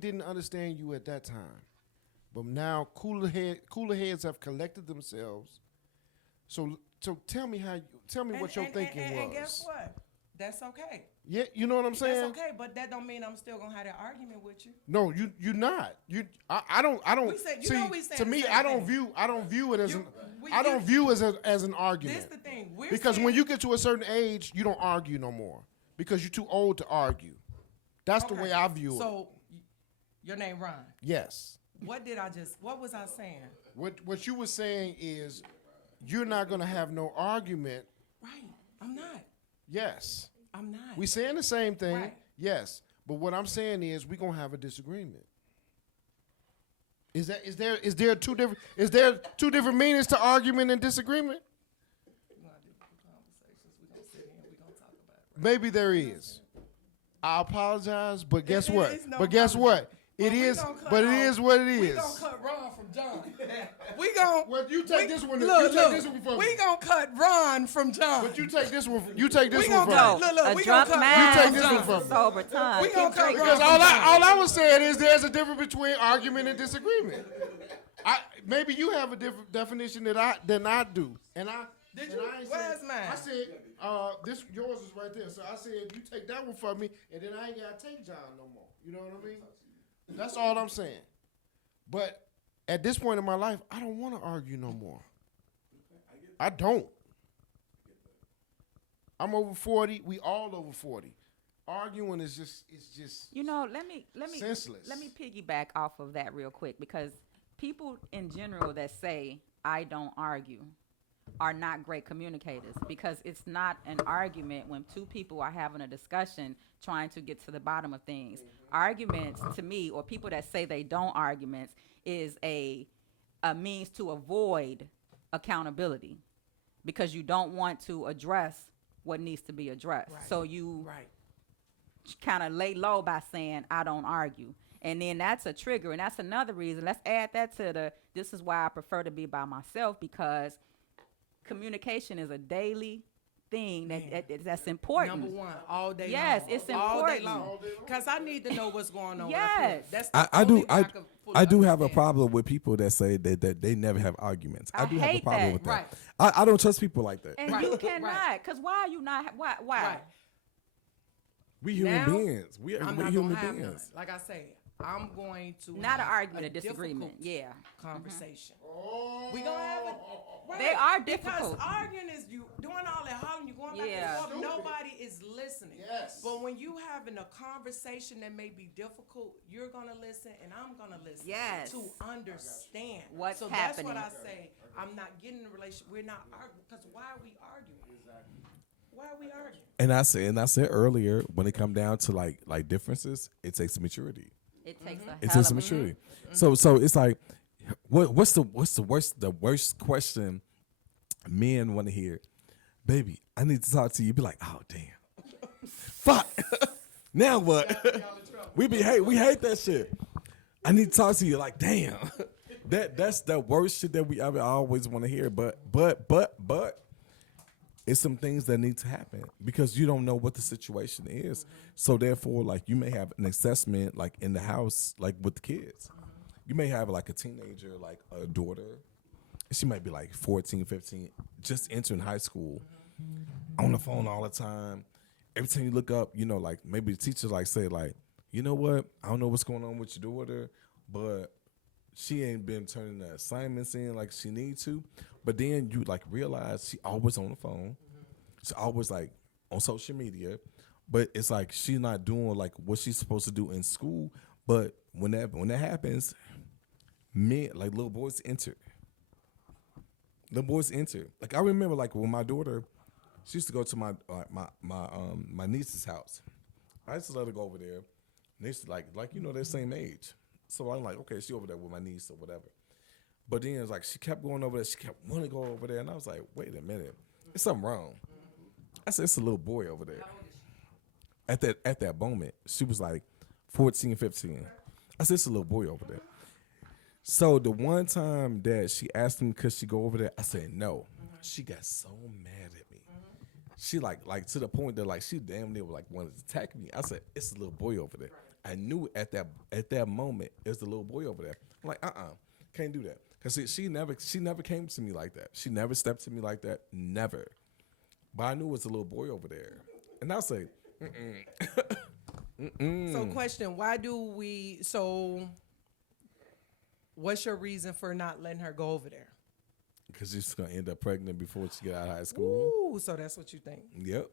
didn't understand you at that time, but now cooler heads have collected themselves. So tell me what your thinking was. And guess what? That's okay. Yeah, you know what I'm saying? That's okay, but that don't mean I'm still gonna have that argument with you. No, you're not. I don't. To me, I don't view it as as an argument. This the thing. Because when you get to a certain age, you don't argue no more because you're too old to argue. That's the way I view it. So, your name Ron. Yes. What was I saying? What you were saying is you're not gonna have no argument. Right. I'm not. Yes. I'm not. We saying the same thing. Right. Yes. But what I'm saying is we're gonna have a disagreement. Is there two different meanings to argument and disagreement? We're gonna have different conversations. We're gonna sit here and we're gonna talk about it. Maybe there is. I apologize, but guess what? But guess what? It is what it is. We gonna cut Ron from John. We gonna. Well, you take this one. Look, you take this one from me. We gonna cut Ron from John. But you take this one. You take this We one gonna from cut. me. Look. A We drunk gonna cut. man You take this one from drinks me. sober time. We gonna cut Because Ron all I was saying is there's a difference between argument and disagreement. Maybe you have a different definition than I do, and I. Did and you? I ain't Where's said, mine? I said, this yours is right there. So I said, you take that one from me, and then I ain't gotta take John no more. You know what I mean? That's all I'm saying. But at this point in my life, I don't want to argue no more. I don't. I'm over 40. We all over 40. Arguing is just You know, let me senseless. let me piggyback off of that real quick, because people in general that say I don't argue are not great communicators, because it's not an argument when two people are having a discussion trying to get to the bottom of things. Arguments, to me, or people that say they don't arguments, is a means to avoid accountability, because you don't want to address what needs to be addressed. Right. So you Right. kind of lay low by saying I don't argue, and then that's a trigger, and that's another reason. Let's add that to this is why I prefer to be by myself, because communication is a daily thing that's important. Number one, all day long. Yes, it's all day important. long. Because I need to know what's going on. Yes. That's the I only do. way I can fully I do have a understand. problem with people that say that they never have arguments. I do have a hate problem that. with that. Right. I don't trust people like that. And Right, you right. cannot, because why are you not? Why? Right. We human Now, beings. We I'm are not human gonna have none. beings. Like I say, I'm going to Not an have argument, a difficult disagreement. Yeah. conversation. We gonna have it. Right. They are difficult. Because arguing is you doing all that hollering, you going back Yeah. and forth. Nobody is listening. Yes. But when you having a conversation that may be difficult, you're gonna listen and I'm gonna listen. Yes. To understand What's so happening. that's what I say. I'm not getting in a relationship. We're not arguing because why are we arguing? Why are we arguing? And I said earlier, when it come down to like differences, it takes maturity. It takes a It hell takes of maturity. So it's like, what's the worst question men want to hear? Baby, I need to talk to you. Be like, oh damn, fuck. Now what? we hate that shit. I need to talk to you. Like, damn. That's the worst shit that I always want to hear. But it's some things that need to happen because you don't know what the situation is. So therefore, like, you may have an assessment like in the house, like with the kids. You may have like a teenager, like a daughter. She might be like 14, 15, just entering high school, on the phone all the time. Every time you look up, you know, like maybe the teacher like say like, you know what? I don't know what's going on with your daughter, but she ain't been turning the assignments in like she needs to. But then you like realize she always on the phone. She's always like on social media. But it's like she's not doing like what she's supposed to do in school. But when that happens, men, like little boys enter. The boys enter. Like I remember like when my daughter, she used to go to my niece's house. I used to let her go over there. And they used to like you know, they're same age. So I'm like, okay, she over there with my niece or whatever. But then it's like she kept going over there. She kept wanting to go over there, and I was like, wait a minute, there's something wrong. I said, it's a little boy over there. At that moment, she was like 14, 15. I said, it's a little boy over there. So the one time that she asked me could she go over there, I said no. She got so mad at me. She like to the point that like she damn near like wanted to attack me. I said, it's a little boy over there. I knew at that moment it was the little boy over there. I'm like, can't do that. Cause she never came to me like that. She never stepped to me like that. Never. But I knew it was a little boy over there. And I say, So question, what's your reason for not letting her go over there? because she's gonna end up pregnant before she get out of high school. Ooh, so that's what you think. Yep.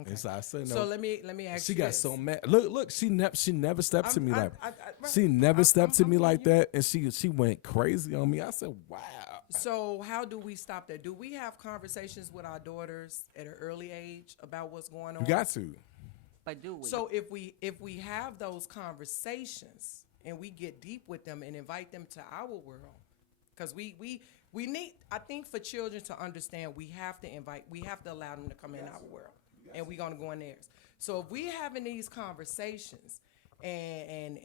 Okay. And so I said no. So let me ask She you got this. so mad. Look, she never stepped to me I'm- like right. she never stepped to I'm me with like you. that, and she went crazy on me. I said, wow. So how do we stop that? Do we have conversations with our daughters at an early age about what's going on? You got to. But do we? So if we have those conversations and we get deep with them and invite them to our world, because we need, I think for children to understand, we have to allow them to come in our world, and we're gonna go in theirs. So if we having these conversations and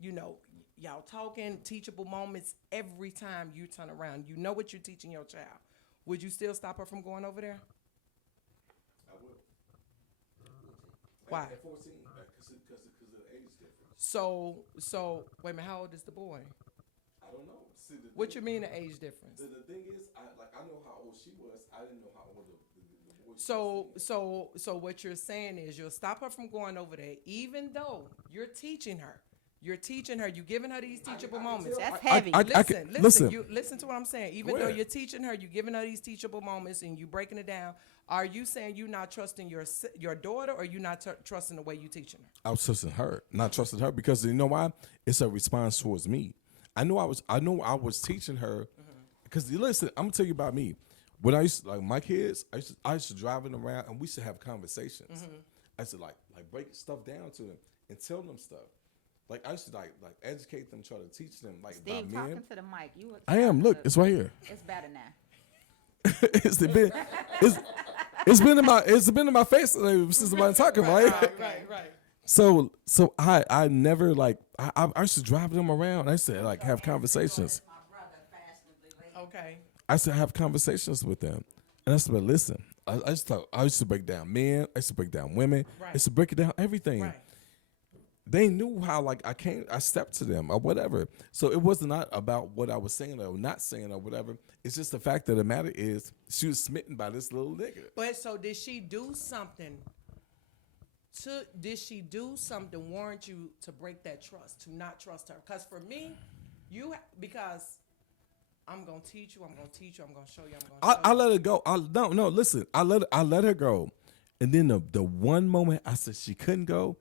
you know, y'all talking teachable moments every time you turn around, you know what you're teaching your child. Would you still stop her from going over there? I will. Why? At 14, because of the age difference. So wait a minute, how old is the boy? I don't know. See, What you mean the age difference? The thing is, I know how old she was. I didn't know how old the boy was. So what you're saying is you'll stop her from going over there, even though you're teaching her. You're teaching her. You're giving her these teachable moments. That's heavy. Listen, you listen to what I'm saying. Even Go though ahead. you're teaching her, you're giving her these teachable moments, and you breaking it down. Are you saying you're not trusting your daughter, or you not trusting the way you teaching her? I was trusting her, not trusting her, because you know why? It's a response towards me. I know I was teaching her, because listen, I'm gonna tell you about me. When I used to, like my kids, I used to drive them around, and we used to have conversations. I used to like break stuff down to them and tell them stuff. Like I used to like educate them, try to teach them like Steve, about talking men. to the mic. You. I am. Look, it's right here. It's better now. It's been in my face since I've been talking, right? Right. So I never like I used to drive them around. I used to like have conversations. Okay. I used to have conversations with them, and I used to listen. I used to break down men. I used to break down women. I Right. used to break it down everything. Right. They knew how like I stepped to them or whatever. So it was not about what I was saying or not saying or whatever. It's just the fact of the matter is she was smitten by this little nigga. But so did she do something? Did she do something warrant you to break that trust, to not trust her? Because for me, because I'm gonna teach you, I'm gonna show you, I let her go. No, listen. I let her go, and then the one moment I said she couldn't go,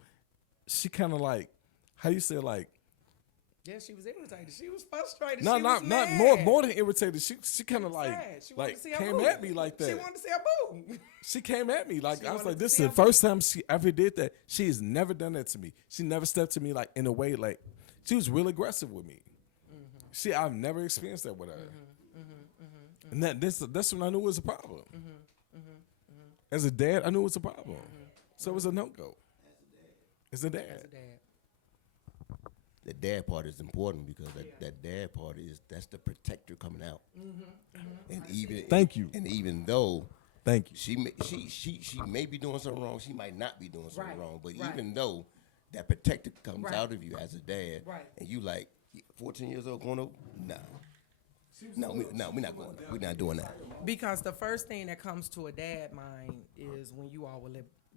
she kind of like, how do you say like? Yeah, she was irritated. She was frustrated. No, she not was not mad. more than irritated. She kind of like Sad. She wanted to see her came boo. at me like that. She wanted to see her boo. She came at me like She I was wanted like, to this is see the her first time she ever did that. She has never done that to me. She never stepped to me like in a way like she was real aggressive with me. I've never experienced that with her. And that's when I knew it was a problem. As a dad, I knew it was a problem. So it was a no-go. As a dad. The dad part is important because that dad part that's the protector coming out. And even Thank you. And even though Thank you. she may be doing something wrong, she might not be doing something Right, wrong. But right. even though that protector comes Right. out of you as a dad, Right. and you like 14 years old going over, we're not going. We're not doing that. Because the first thing that comes to a dad mind is when you all were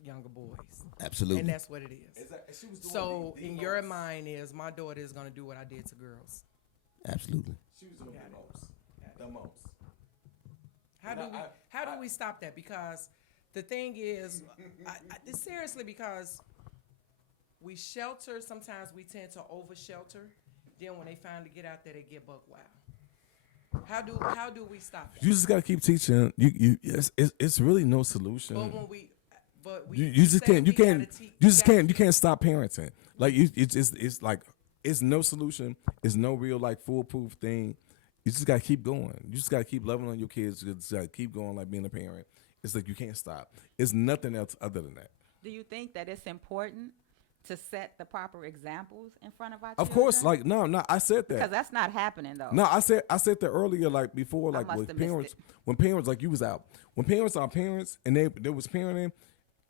younger boys. Absolutely. And that's what it is. So in your mind is my daughter is gonna do what I did to girls. Absolutely. She was doing the most. How do we stop that? Because the thing is, seriously, because we shelter. Sometimes we tend to over shelter. Then when they finally get out there, they get buck wild. How do we stop that? You just gotta keep teaching. It's really no solution. But we You just can't. You can't stop parenting. Like it's like it's no solution. It's no real like foolproof thing. You just gotta keep going. You just gotta keep loving on your kids. You just gotta keep going like being a parent. It's like you can't stop. It's nothing else other than that. Do you think that it's important to set the proper examples in front of our Of children? course, like no, I said that. Because that's not happening though. No, I said that earlier, like before, like must with have missed parents, it. when parents like you was out, when parents are parents and they was parenting,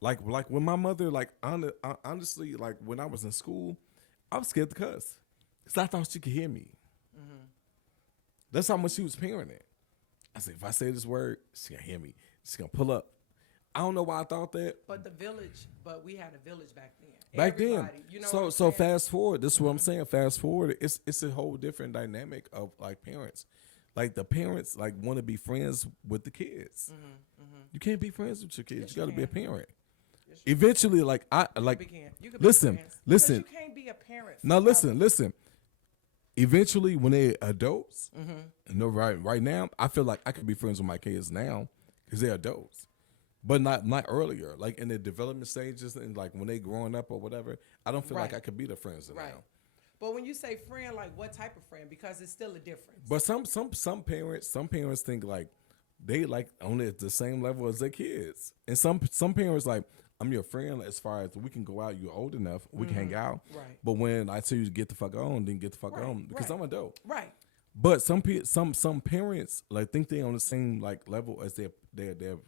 Like when my mother, like honestly, like when I was in school, I was scared to cuss because I thought she could hear me. That's how much she was parenting. I said, if I say this word, she gonna hear me. She's gonna pull up. I don't know why I thought that. But we had a village back then. Back then, Everybody, you know what I'm so saying? fast forward. This is what I'm saying. Fast forward. It's a whole different dynamic of like parents. Like the parents like want to be friends with the kids. You can't be friends with your kids. Yes, you got to you be a can. parent. Eventually, like I like. You could be Listen, friends. listen. Because you can't be a parent. Now forever. listen. Eventually, when they're adults, no, right now, I feel like I could be friends with my kids now because they're adults, but not earlier. Like in the development stages and like when they growing up or whatever, I don't feel like Right. I could be the friends Right. now. But when you say friend, like what type of friend? Because it's still a difference. But some parents think like they like on the same level as their kids, and some parents like I'm your friend as far as we can go out. You're old enough, we can hang out. Right. But when I tell you to get the fuck on, then get the fuck Right, on because right. I'm adult. Right. But some parents like think they on the same like level as their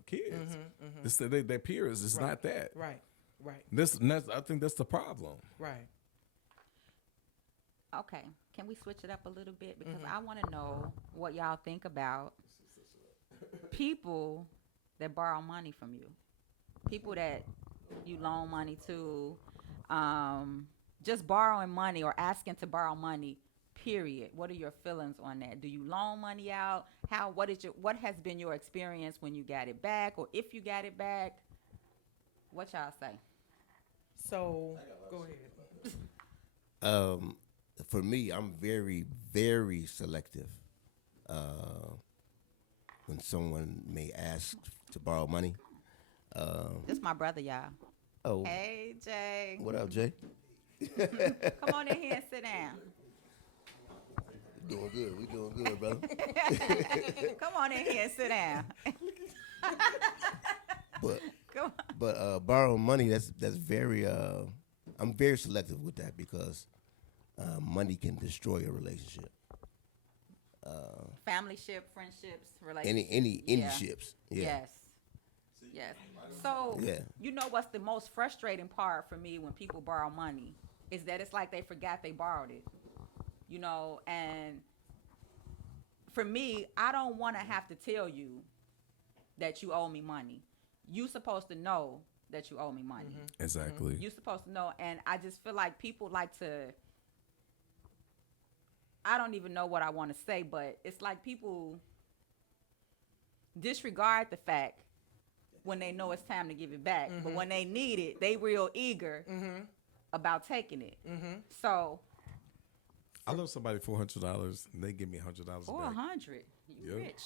kids. It's their peers. It's not that. Right. Right. I think that's the problem. Right. Okay, can we switch it up a little bit? Because I want to know what y'all think about people that borrow money from you, people that you loan money to, just borrowing money or asking to borrow money. Period. What are your feelings on that? Do you loan money out? What has been your experience when you got it back, or if you got it back? What y'all say? So go ahead. For me, I'm very, very selective. When someone may ask to borrow money. This is my brother, y'all. Oh, Hey, Jay. what up, Jay? Come on in here and sit down. Doing good. We doing good, brother. Come on in here and sit down. But Come on. borrowing money, that's very. I'm very selective with that because money can destroy a relationship. Family ship, friendships, relationships. Any Yeah. ships. Yeah. Yes. Yes. So, Yeah. you know what's the most frustrating part for me when people borrow money is that it's like they forgot they borrowed it. You know, and for me, I don't want to have to tell you that you owe me money. You supposed to know that you owe me money. Exactly. You supposed to know, and I just feel like people like to, I don't even know what I want to say, but it's like people disregard the fact when they know it's time to give it back. But when they need it, they real eager about taking it. So, I loan somebody $400 and they give me $100 or back. 100, you Yep. rich.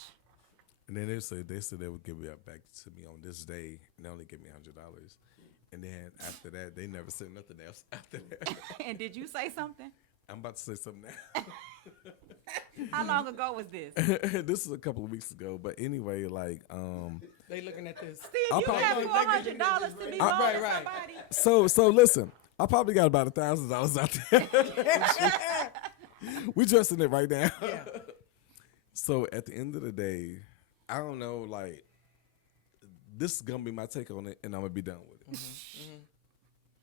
And then they said they would give it back to me on this day, and they only give me $100. And then after that, they never said nothing else after that. And did you say something? I'm about to say something now. How long ago was this? This is a couple of weeks ago, but anyway, like They looking at this. Steve, I'll you probably- have $400 to be loaned Right, to right. somebody? so listen, I probably got about $1,000 out there. We dressing it right now. Yeah. So at the end of the day, I don't know, like this is gonna be my take on it, and I'm gonna be done with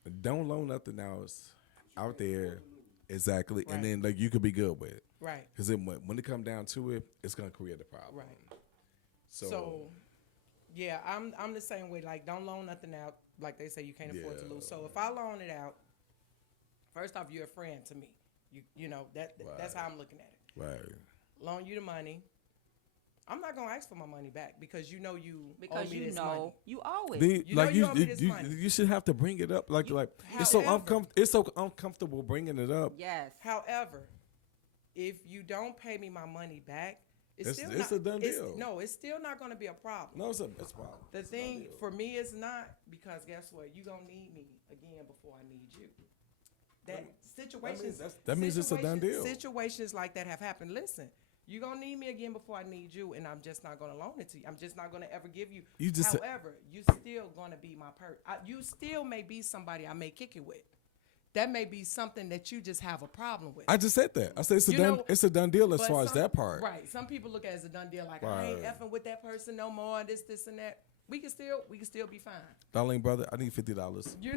it. Don't loan nothing else out there, exactly, Right. and then like you could be good with it, Right. because when it come down to it, it's gonna create a problem. Right. So, Yeah, I'm the same way. Like, don't loan nothing out. Like they say, you can't afford to Yeah. lose. So if I loan it out, first off, you're a friend to me. You know that's Right. how I'm looking at it. right. Loan you the money. I'm not gonna ask for my money back because you know you Because owe me you this know money. you owe it. Then, You know like you owe me this money. you should have to bring it up. Like it's However- it's so uncomfortable bringing it up. Yes. However, if you don't pay me my money back, it's It's- still it's not, a done deal. No, it's still not gonna be a problem. No, it's a problem. The It's a done thing deal. for me is not, because guess what? You gonna need me again before I need you. That means it's a done deal. Situations like that have happened. Listen, you gonna need me again before I need you, and I'm just not gonna loan it to you. I'm just not gonna ever give you. You just said- However, you still gonna be my you still may be somebody I may kick it with. That may be something that you just have a problem with. I just said that. I said You know, it's a done deal as But far as some- that part. Right. Some people look at it as a done deal, like I ain't Right. effing with that person no more, this, and that. we can still be fine. Darlene, brother, I need $50. You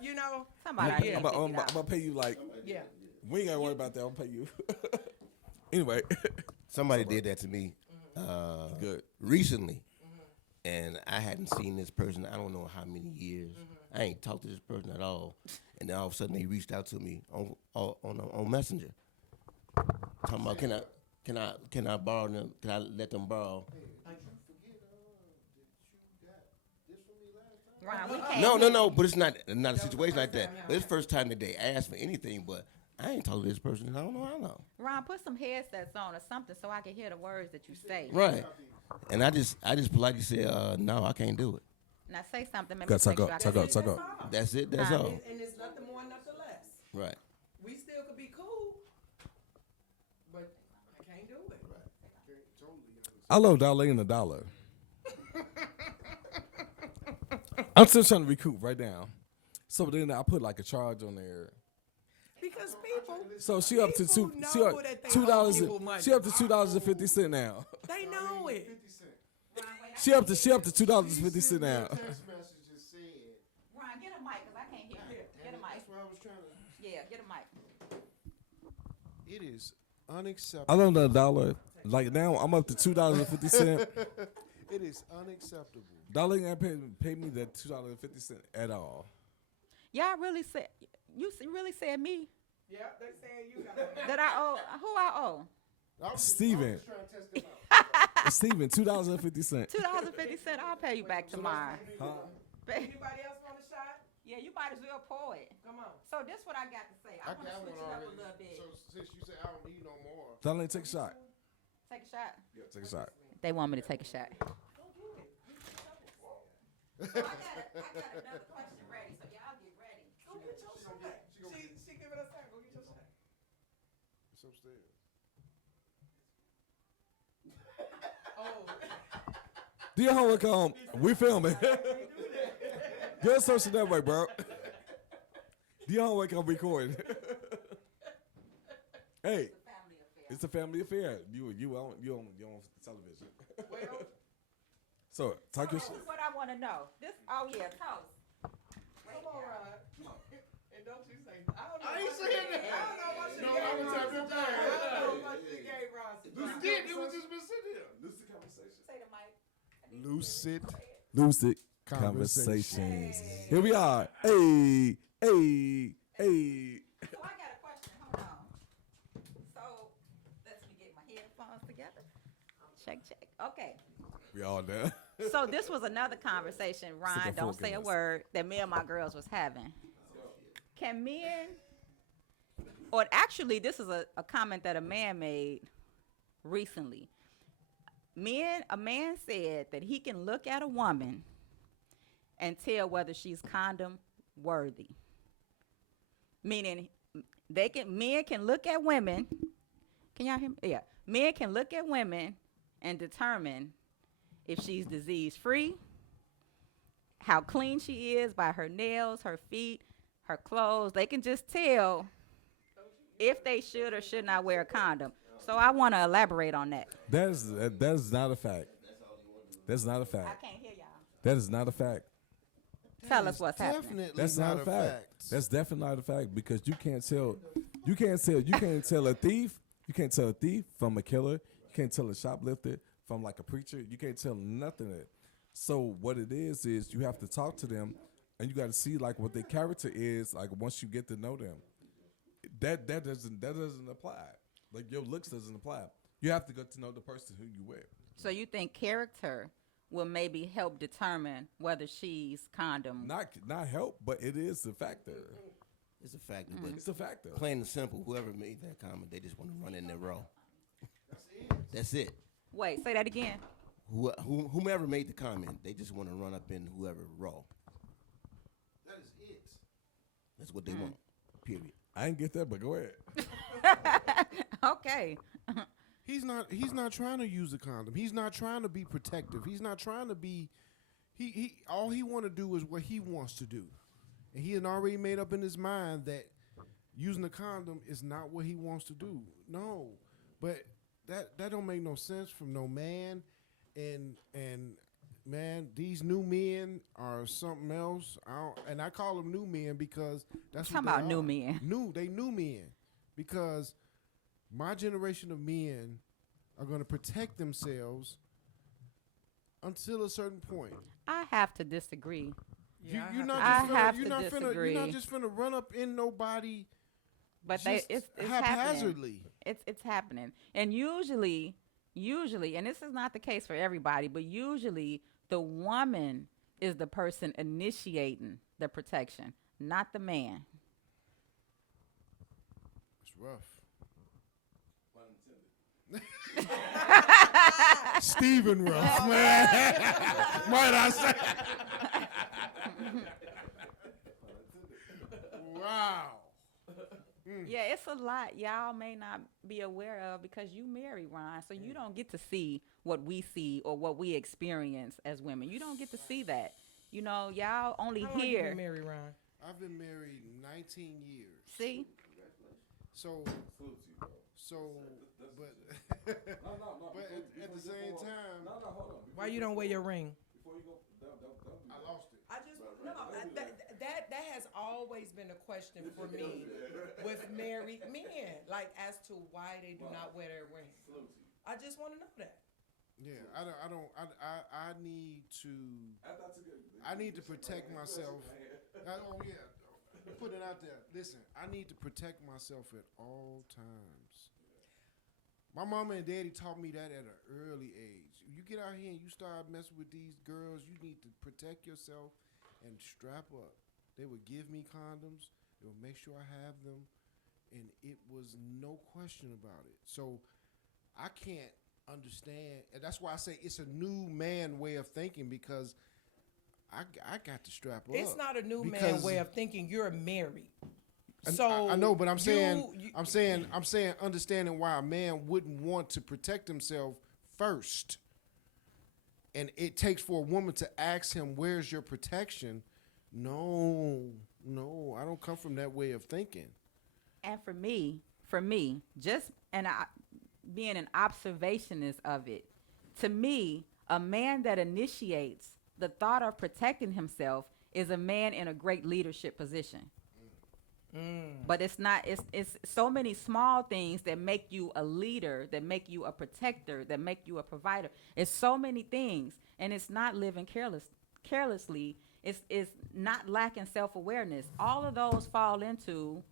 you know. Somebody Yeah. need I'm $50. gonna pay you like. Yeah. We ain't gotta worry about that. I'll pay you. Anyway, Somebody did that to me good. recently, and I hadn't seen this person. I don't know how many years. I ain't talked to this person at all, and then all of a sudden they reached out to me on Messenger, talking about can I borrow them? Can I let them borrow? Ron, we can't. No. But it's not a situation like that. But it's the first time that they asked for anything. But I ain't talked to this person. And I don't know how long. Ron, put some headsets on or something so I can hear the words that you say. Right. And I just politely said, no, I can't do it. Now say something. Maybe Gotta make talk sure I up, can talk hear up, you. talk up. That's it. That's all. And it's nothing more, nothing less. Right. We still could be cool, but I can't do it. I love Darlene a dollar. I'm still trying to recoup right now. So then I put like a charge on there. Because people, So she up to people she know up that they $2. owe people money. She up to $2.50 now. They know it. She up to $2.50 now. Text messages said. Ron, get a mic because I can't hear you. Get a mic. That's what I was trying to. Yeah, get a mic. It is I unacceptable. love the dollar. Like now I'm up to $2.50. It is unacceptable. Darlene ain't pay me that $2.50 at all. Y'all really said really said me Yeah, they saying you got that I owe. Who I owe? Steven. Steven, $2.50. $2.50. I'll pay you back tomorrow. Anybody else want a shot? Yeah, you might as well pour it. Come on. So this what I got to say. I want to got switch one it up a already. little bit. So since you said I don't need no more. Darlene, take a shot. Take a shot. Yeah, take a shot. They want me to take a shot. So I got another question ready, so y'all get ready. Go get your shot. She giving us time. Go get your shot. It's upstairs. Oh. Do your homework home. We filming. Get a social network, bro. Do your homework on recording. Hey, it's a family affair. You on television. Well, So talk your This shit. is what I want to know. Toast. come on, Rod. And don't you say, I don't know. I ain't why saying she- that. I don't know why she No, gave I was Ron having some fun. time. I don't know why she gave Ron some You time. did. You was just been sitting here. Lucid conversation. Say the mic. Lucid. Lucid Conversations. conversations. Here we are. Hey, hey, hey. So I got a question. Hold on. So let me get my headphones together. Check. Okay. We all there. So this was another conversation, Ron, Sick of don't say a focus. word, that me and my girls was having. Can men, or actually this is a comment that a man made recently. A man said that he can look at a woman and tell whether she's condom worthy. Meaning men can look at women. Can y'all hear me? Yeah. Men can look at women and determine if she's disease free, how clean she is by her nails, her feet, her clothes. They can just tell if they should or should not wear a condom. So I want to elaborate on that. That is not a fact. That's not a I fact. can't hear y'all. That is not a fact. Tell us what's happening. Definitely That's not a fact. That's definitely not a fact because you can't tell a thief. You can't tell a thief from a killer. You can't tell a shoplifter from like a preacher. You can't tell nothing of it. So what it is you have to talk to them, and you got to see like what their character is like once you get to know them. That doesn't apply. Like your looks doesn't apply. You have to get to know the person who you with. So you think character will maybe help determine whether she's condom? Not help, but it is a factor. It's a factor. But It's a factor. plain and simple, whoever made that comment, they just want to run in there raw. That's it. Wait, say that again. Whomever made the comment, they just want to run up in whoever raw. That is it. That's what they want. Period. I didn't get that, but go ahead. Okay. He's not trying to use a condom. He's not trying to be protective. He's not trying to be. He all he want to do is what he wants to do, and he had already made up in his mind that using a condom is not what he wants to do. No, but that don't make no sense from no man, and man, these new men are something else. I call them new men because that's what Talking they about new are. men. They new men because my generation of men are going to protect themselves until a certain point. I have to disagree. Yeah, You're I not I just finna, have you're to not finna, disagree. You're not just finna run up in nobody. But just it's happening. haphazardly. It's happening. And usually, and this is not the case for everybody, but usually the woman is the person initiating the protection, not the man. It's rough. Stephen Ruff, man. Might I say? Wow. Yeah, it's a lot y'all may not be aware of because you married, Ron, so you don't get to see what we see or what we experience as women. You don't get to see that. You know, y'all only How long you hear. been married, Ron? I've been married 19 years. See, So, but at the same time, Why you don't wear your ring? I lost it. I just that has always been a question for me with married men, like as to why they do not wear their ring. I just want to know that. Yeah, I need to protect myself. Oh yeah, put it out there. Listen, I need to protect myself at all times. My mama and daddy taught me that at an early age. You get out here and you start messing with these girls, you need to protect yourself and strap up. They would give me condoms. They would make sure I have them, and it was no question about it. So I can't understand, and that's why I say it's a new man way of thinking because I got to strap up. It's not a new man because- way of thinking. You're married. And So I know, but I'm saying, you- I'm saying, understanding why a man wouldn't want to protect himself first, and it takes for a woman to ask him, "Where's your protection?" No, I don't come from that way of thinking. and for me, just being an observationist of it, to me, a man that initiates the thought of protecting himself is a man in a great leadership position. But it's not. It's so many small things that make you a leader, that make you a protector, that make you a provider. It's so many things, and it's not living carelessly. It's not lacking self-awareness. All of those fall into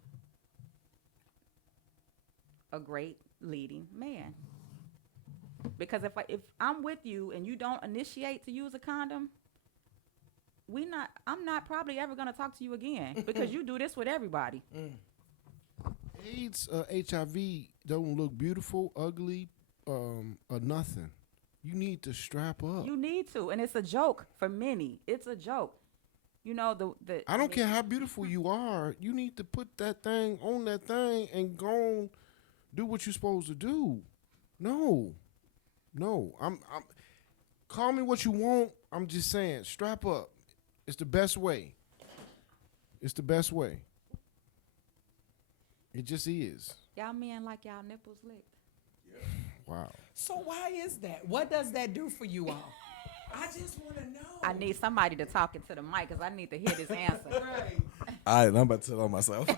a great leading man. Because if I'm with you and you don't initiate to use a condom, I'm not probably ever going to talk to you again because you do this with everybody. AIDS, HIV don't look beautiful, ugly, or nothing. You need to strap up. You need to, and it's a joke for many. It's a joke. You know the. I don't care how beautiful you are. You need to put that thing on that thing and go on, do what you're supposed to do. No. I'm. Call me what you want. I'm just saying, strap up. It's the best way. It's the best way. It just is. Y'all men like y'all nipples licked. Wow. So why is that? What does that do for you all? I just want to know. I need somebody to talk into the mic because I need to hear this answer. Right. All right, I'm about to tell on myself. Hey,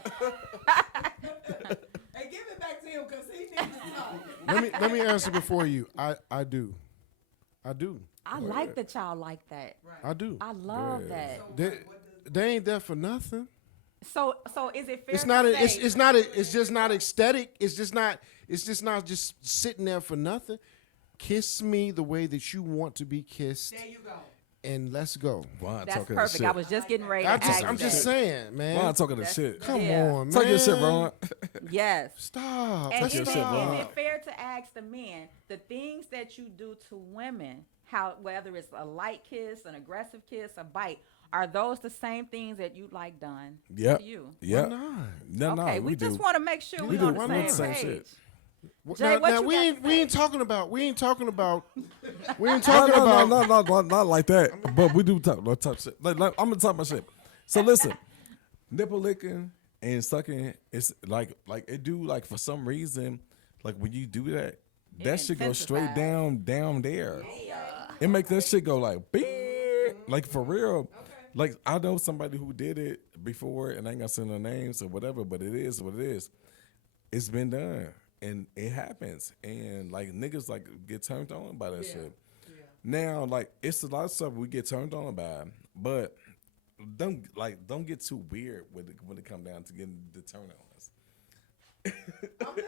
give it back to him because he needs to talk. Let me answer before you. I do. I like that y'all like that. I do. I love that. They ain't there for nothing. So is it fair? It's not. to say, It's just not aesthetic. It's just not just sitting there for nothing. Kiss me the way that you want to be kissed, There you go. and let's go. Ron That's talking perfect. shit. I was just getting ready to ask I'm just that. saying, man. Ron talking the shit. Come Yeah. on, man. Talk your shit, Ron. Yes. Stop. And Talk is your it, shit, is Ron. it fair to ask the men the things that you do to women, whether it's a light kiss, an aggressive kiss, a bite, are those the same things that you like done Yep. to you? Yep. Why not? No, Okay, we we just do. want to make sure We we're do. on Why the not? same Same page. shit. Jay, what now you we got ain't to we say? ain't talking about we ain't talking about No, not like that. But we do talk shit. Like, I'm gonna talk my shit. So listen, nipple licking and sucking, it's like it do like for some reason, like when you do that, that shit goes straight intensifies. down there. Yeah. It makes that shit go like, beep, like for real. Like I know somebody who did it before, and I ain't gonna say no names or whatever, but it is what it is. It's been done, and it happens, and like niggas like get turned on by that shit. Yeah. Now, like it's a lot of stuff we get turned on by, but don't get too weird when it come down to getting the turn ons. I'm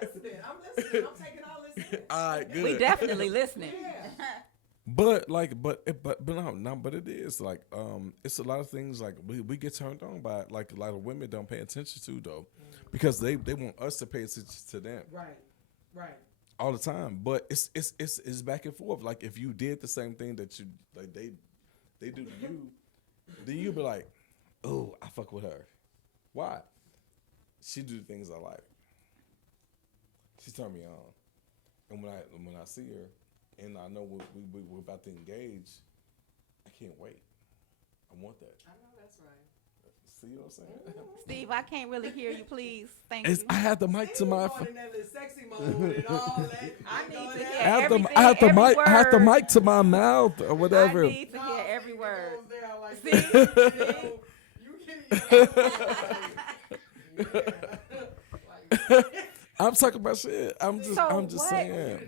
listening. I'm taking all this in. All right, good. We definitely listening. But it is like it's a lot of things like we get turned on by like a lot of women don't pay attention to though, because they want us to pay attention to them. Right. All the time, but it's back and forth. Like if you did the same thing that you like they do to you, then you be like, oh, I fuck with her. Why? She do the things I like. She turned me on, and when I see her, and I know we're about to engage, I can't wait. I want that. I know that's right. See what I'm saying? Steve, I can't really hear you. Please, thank you. I had the mic to my. Going in that little sexy mode and all that. I need to hear I have the everything, I have the every mic. I have the word. mic to my mouth or whatever. I need to hear every word. I'm talking about shit. I'm just what, saying.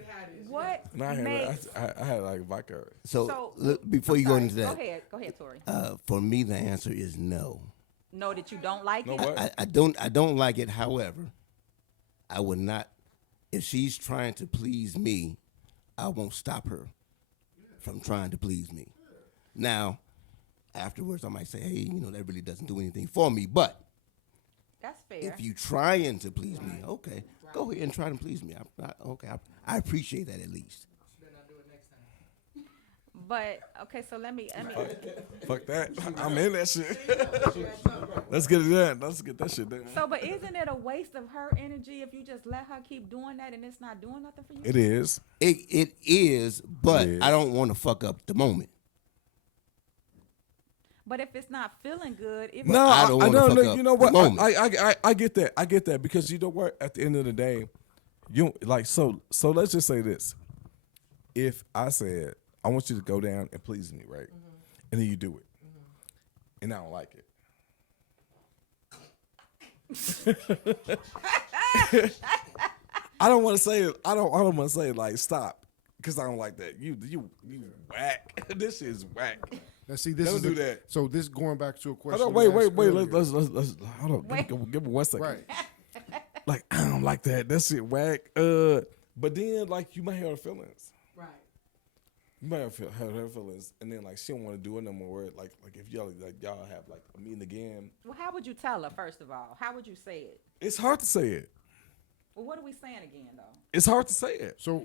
What And I makes... had like vodka. So, So, before I'm you go sorry. into that, Go ahead, Tori. for me the answer is no. No, that you don't like No it? what? I don't like it. However, I would not. If she's trying to please me, I won't stop her from trying to please me. Now, afterwards, I might say, hey, that really doesn't do anything for me. But That's fair. if you trying to please me, okay, go ahead and try to please me. I appreciate that at least. But, okay, so let me Fuck that. I'm in that shit. Let's get it done. Let's get that shit done. So, but isn't it a waste of her energy if you just let her keep doing that and it's not doing nothing for you? It is. It is, but It is. I don't want to fuck up the moment. But if it's not feeling good, it No, I don't wanna fuck up you know what? the moment. I get that. I get that because you know what? At the end of the day, you like so let's just say this. If I said I want you to go down and please me, right? And then you do it. And I don't like it. I don't want to say it. I don't want to say like stop because I don't like that. You whack. This shit is whack. Now see, this Don't is do that. So this going back to a question. Hold on, we asked wait. earlier. Let's hold on. Give me 1 second. Right. Like I don't like that. That shit whack. But then like you might have her feelings. Right. You might have her feelings, and then like she don't want to do it no more. Like if y'all have like a meeting again. well, how would you tell her, first of all? How would you say it? It's hard to say it. Well, what are we saying again, though? It's hard to say it. So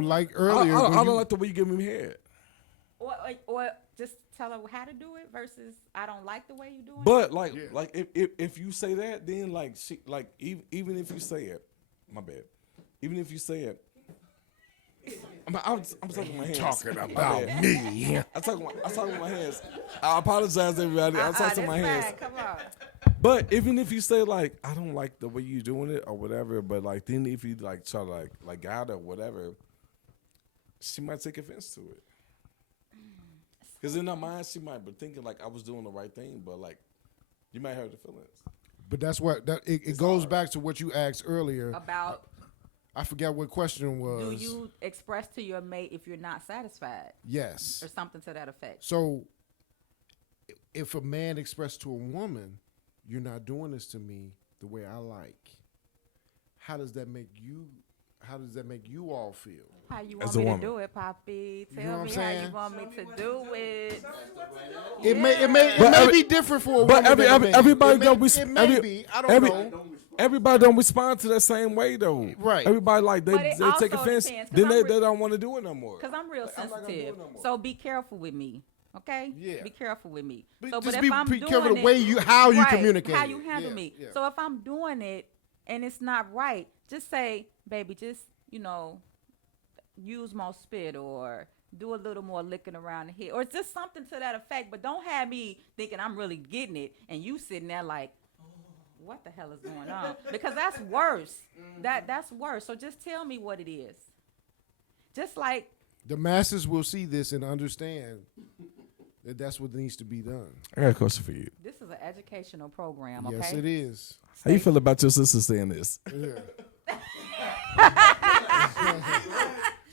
like I earlier, when don't you- like the way you give me head. Or just tell her how to do it versus I don't like the way you doing it? But like Yeah. like if you say that, then like she like even if you say it, my bad. Even if you say it. I'm talking my hands. talking My about bad. me. I'm talking with my hands. I apologize, everybody. I'm talking my hands. Fine. Come on. But even if you say like I don't like the way you doing it or whatever, but like then if you like try to like guide her or whatever, she might take offense to it. Because in her mind, she might be thinking like I was doing the right thing, but like you might hurt the feelings. But that's what it goes back to what you asked earlier. About I forgot what question do was. you express to your mate if you're not satisfied Yes. or something to that effect? So if a man expressed to a woman, "You're not doing this to me the way I like," how does that make you? How does that make you all feel? How you As want a me woman. to do it, Poppy? know Tell what I'm me how you saying? want me to do it. It may But be different for a But woman. than a man. everybody It may- don't It may be. I don't know. Everybody don't respond to that same way though. Right. Everybody like But they it take also offense, depends, 'cause then I'm they re- don't want to do it no more. Because I'm real Like, I'm not gonna do it sensitive. no more. So be careful with me. Okay? Yeah. Be careful with me. But So, just but be if I'm careful doing the it, way how you right, communicate how it. you handle Yeah, me. yeah. So if I'm doing it and it's not right, just say, baby, just, use more spit or do a little more licking around the head or just something to that effect. But don't have me thinking I'm really getting it and you sitting there like, what the hell is going on? Because that's worse. That's worse. So just tell me what it is. Just like The masses will see this and understand that that's what needs to be done. I got a question for you. This is an educational program, okay? Yes, it is. How you feel about your sister saying this? Yeah.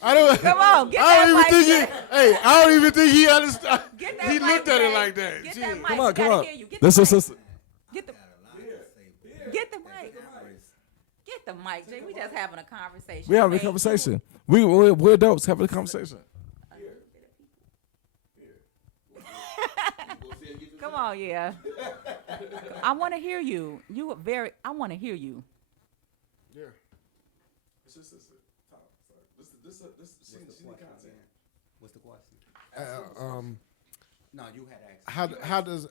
I don't. Come on, get I that don't mic. even think he. Hey, I don't even think he understood. Get that He mic, looked at it Jay. like that. Get Shit. that mic. Come We on, come gotta on. hear you. Get That's the your mic. sister. Get the mic. Get the mic, Jay. We just having a conversation. We having a Man, conversation. We're adults having a conversation. Come on, yeah. I want to hear you. I want to hear you. Yeah. What's the question? No, you had asked. How does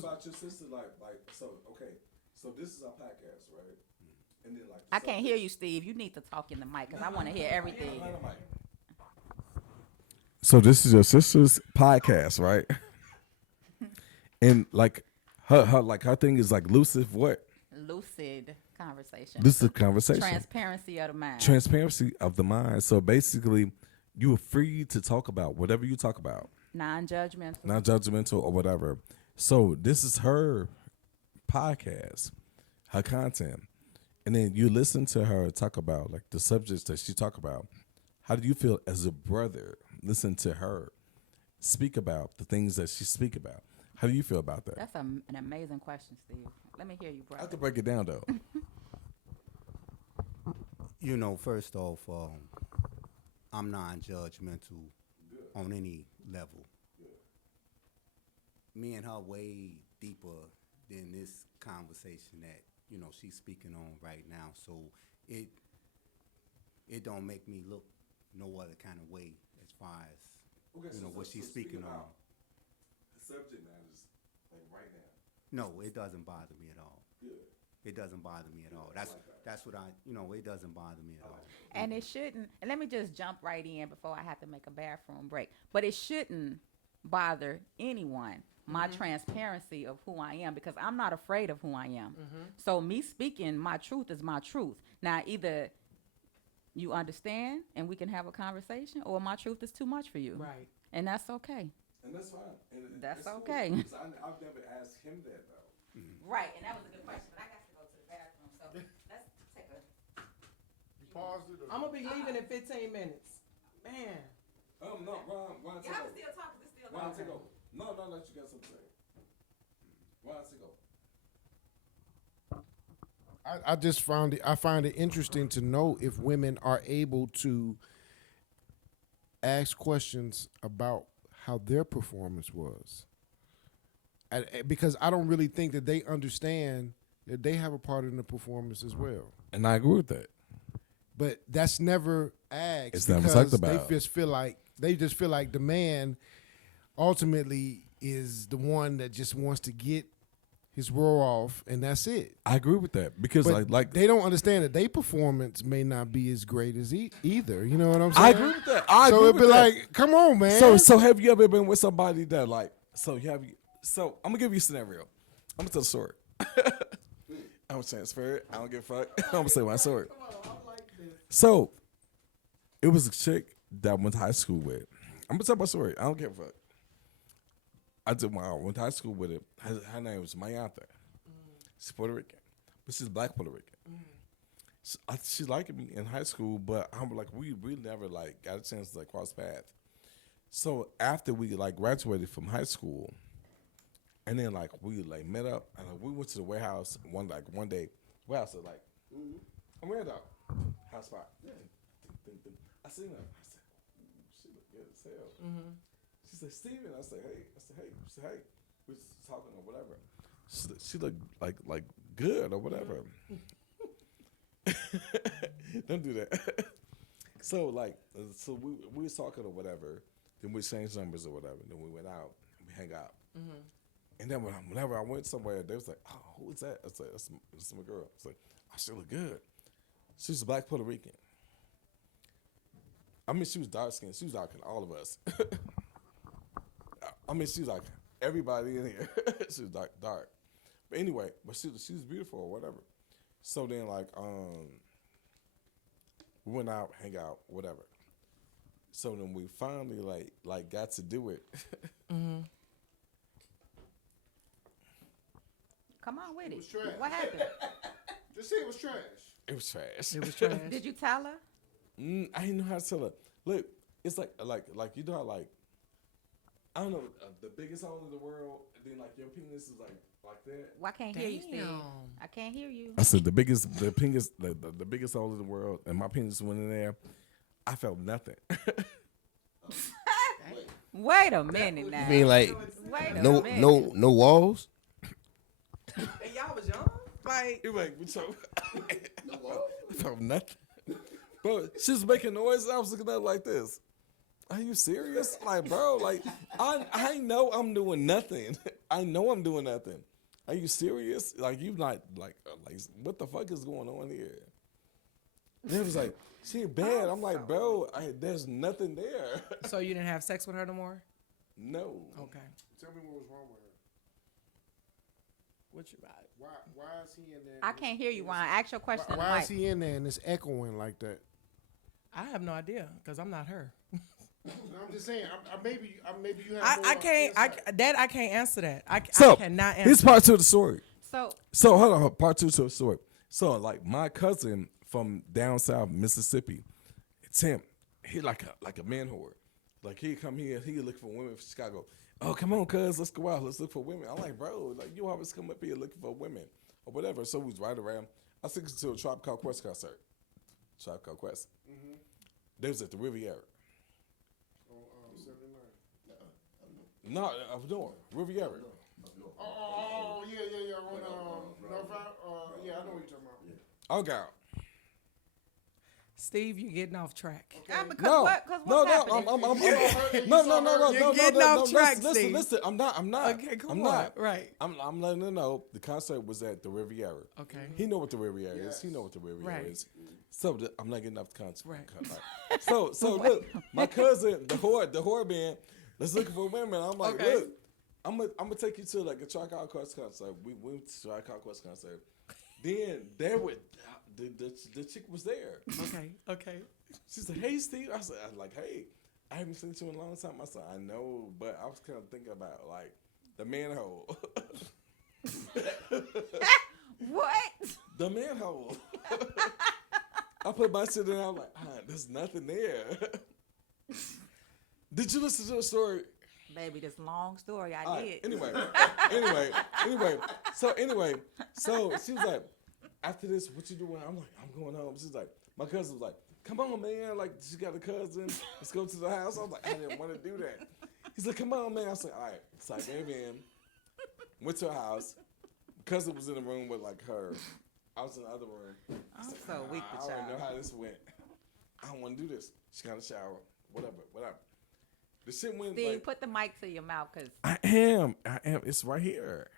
about your sister like so okay, so this is our podcast, right? And then like I can't hear you, Steve. You need to talk in the mic because I want to hear everything. So this is your sister's podcast, right? And like her thing is like lucid what? Lucid conversation. This is conversation. Transparency of the mind. Transparency of the mind. So basically you are free to talk about whatever you talk about. Non-judgmental. Not judgmental or whatever. So this is her podcast, her content. And then you listen to her talk about like the subjects that she talk about. How do you feel as a brother? Listen to her speak about the things that she speak about. How do you feel about that? That's an amazing question, Steve. Let me hear you, I brother. have to break it down though. You know, first off, I'm non-judgmental on any level. Me and her way deeper than this conversation that she's speaking on right now. So it don't make me look no other kind of way as far as what she's speaking on. Subject matters like right now. No, it doesn't bother me at all. It doesn't bother me at all. That's what it doesn't bother me at all. And it shouldn't, and let me just jump right in before I have to make a bathroom break, but it shouldn't bother anyone, my transparency of who I am, because I'm not afraid of who I am. So me speaking my truth is my truth. Now, either you understand and we can have a conversation, or my truth is too much for you. Right. And that's okay. And that's fine. And That's cool, okay. because I've never asked him that though. Right, and that was a good question, but I got to go to the bathroom, so let's take a... Paused it. I'm gonna be leaving in 15 minutes. Man. No, Ron, take Y'all over. can still talk, 'cause it's still Ron, going. take over. No, let you got something to say. Ron, take over. I find it interesting to know if women are able to ask questions about how their performance was. Because I don't really think that they understand that they have a part in the performance as well. And I agree with that. But that's never asked. It's never because talked about. They just feel like the man ultimately is the one that just wants to get his roll off, and that's it. I agree with that because But like they don't understand that their performance may not be as great as either. You know what I'm saying? I agree with that. I So agree it'd with be that. like, come on, man. So have you ever been with somebody that like so I'm gonna give you a scenario. I'm gonna tell a story. I'm gonna transfer it. I don't give a fuck. I'm gonna say my story. So it was a chick that I went to high school with. I'm gonna tell my story. I don't give a fuck. I went to high school with it. Her name was Mayantha. She's Puerto Rican, but she's black Puerto Rican. She liked me in high school, but I'm like we never like got a chance to like cross paths. So after we like graduated from high school, and then like we like met up and like, we went to the warehouse one day. Warehouse like I'm weird out house spot. I seen her. I said, ooh, she look good as hell. She said, Steven. I said, hey. She said, hey. We was talking or whatever. She looked like good or whatever. Don't do that. So we was talking or whatever. Then we exchanged numbers or whatever. Then we went out and we hang out. And then whenever I went somewhere, they was like, "Oh, who is that?" I said, "That's my girl." I was like, "Oh, she look good." She's a black Puerto Rican. I mean, she was dark skinned. She was darker than all of us. I mean, she was like everybody in here. She was dark. But anyway, she was beautiful or whatever. So then we went out, hang out, whatever. So then we finally like got to do it. Come on with It it. was trash. What happened? Just say it was trash. It was trash. It was trash. Did you tell her? I didn't know how to tell her. Look, it's like you know how I don't know the biggest hole in the world, and then like your penis is like that. Well, I can't hear you, Steve. Damn. I can't hear you. I said the biggest hole in the world, and my penis went in there. I felt nothing. Wait a minute now. You mean like Wait a no minute. no walls? And y'all was young? Like, It like we so I felt nothing. Bro, she was making noise. I was looking at her like this. Are you serious? Like, bro, like I know I'm doing nothing. I know I'm doing nothing. Are you serious? Like you not like what the fuck is going on here? And it was like she bad. I'm like, bro, there's nothing there. so you didn't have sex with her no more? No. Okay. Tell me what was wrong with her. What you got? Why is he in there? I can't hear you, Juan. Ask your question. in the Why mic. is he in there and it's echoing like that? I have no idea because I'm not her. No, I'm just saying. Maybe you have. I more can't. insight. I can't answer that. I So cannot answer. here's part two of the story. So Hold on, part two to the story. So like my cousin from down south Mississippi, Tim, he like a man whore. Like he come here, he look for women from Chicago. Oh, come on, cuz, let's go out, let's look for women. I'm like, bro, like you always come up here looking for women or whatever. So we was right around. I took us to a Tribe Called Quest concert. Tribe Called Quest. They was at the Riviera. On 79. No, up north, Riviera. Oh, yeah. On North yeah, I know what you're talking about. Oh God. Steve, you're getting off track. because No, what's no, happening? You're getting off track, listen, Steve. listen. I'm not. Okay, come I'm on. not. Right. I'm letting her know the concert was at the Riviera. Okay. He know what the Riviera is. He know what the Riviera Right. is. So I'm not getting off the concert. Right. So look, my cousin, the whore band, was looking for women. I'm like, Okay. look, I'm gonna take you to like a Tribe Called Quest concert. We went to Tribe Called Quest concert. Then there was the chick was there. Okay. She said, "Hey, Steve." I said, "Hey, I haven't seen you in a long time." I said, "I know, but I was kind of thinking about like the manhole." What? The manhole. I put my shit in. I'm like, there's nothing there. Did you listen to the story? Baby, this long story I All did. right, anyway. So she was like, after this, what you doing? I'm like, I'm going home. She's like, my cousin was like, come on, man. Like, she got a cousin. Let's go to the house. I was like, I didn't want to do that. He's like, come on, man. I was like, all right. So I gave in, went to her house. Cousin was in the room with like her. I was in the other room. I'm so weak I with already know y'all. how this went. I don't want to do this. She got a shower. Whatever. The shit went Steve, like, put the mic to your mouth, cause I am. It's right here.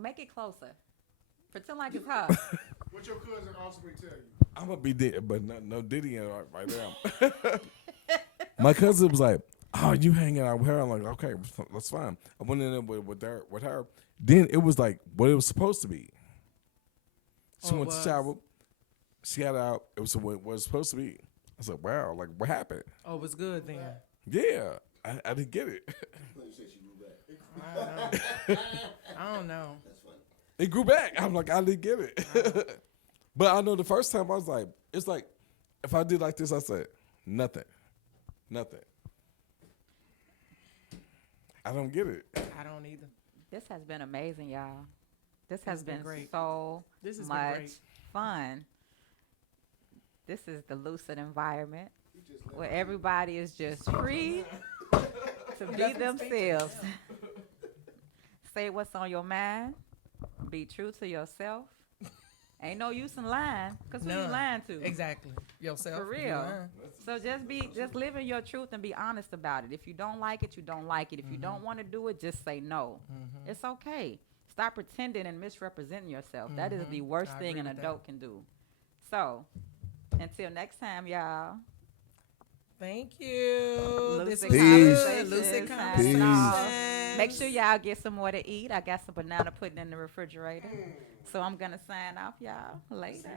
make it closer. Pretend like it's her. What your cousin ultimately tell you? I'm gonna be dead, but no Diddy in right now. My cousin was like, "Oh, you hanging out with her?" I'm like, "Okay, that's fine." I went in there with her. Then it was like what it was supposed to be. She Oh, went it to was? shower. She got out. It was what it was supposed to be. I said, "Wow, like what happened?" Oh, it was good then. Yeah, I didn't get it. I don't know. It grew back. I'm like, I didn't get it. But I know the first time I was like, it's like, if I did like this, I said, nothing. I don't get it. I don't either. This has been amazing, y'all. This has been been great. so This has been much great. fun. This is the lucid environment where everybody is just free to be themselves. Say what's on your mind. Be true to yourself. Ain't no use in lying, because who you None. lying to? Exactly. Yourself. For you real. lying. So just live in your truth and be honest about it. If you don't like it, you don't like it. If you don't want to do it, just say no. It's okay. Stop pretending and misrepresenting yourself. That is the worst I thing agree an with that. adult can do. So, until next time, y'all. Thank you. This Lucid was Peace. good. Lucid Conversations. conversations. Make sure y'all get some more to eat. I got some banana pudding in the refrigerator. So I'm going to sign off, y'all. Later.